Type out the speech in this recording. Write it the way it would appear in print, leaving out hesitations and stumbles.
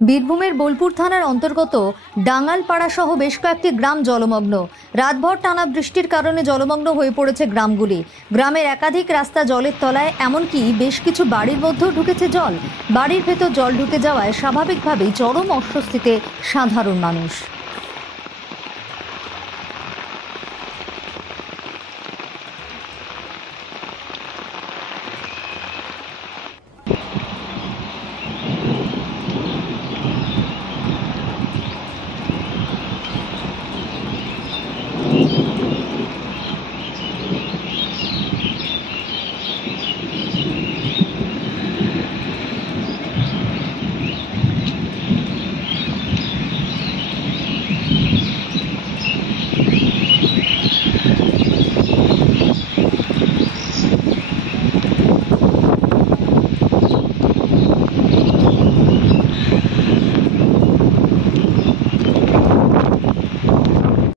বীরভূমের বোলপুর থানার অন্তর্গত ডাঙ্গালপাড়া সহ বেশ কয়েকটি গ্রাম জলমগ্ন। রাতভর টানা বৃষ্টির কারণে জলমগ্ন হয়ে পড়েছে গ্রামগুলি। গ্রামের একাধিক রাস্তা জলের তলায়, এমনকি বেশ কিছু বাড়ির মধ্যেও ঢুকেছে জল। বাড়ির ভেতর জল ঢুকে যাওয়ায় স্বাভাবিকভাবেই চরম অস্বস্তিতে সাধারণ মানুষ।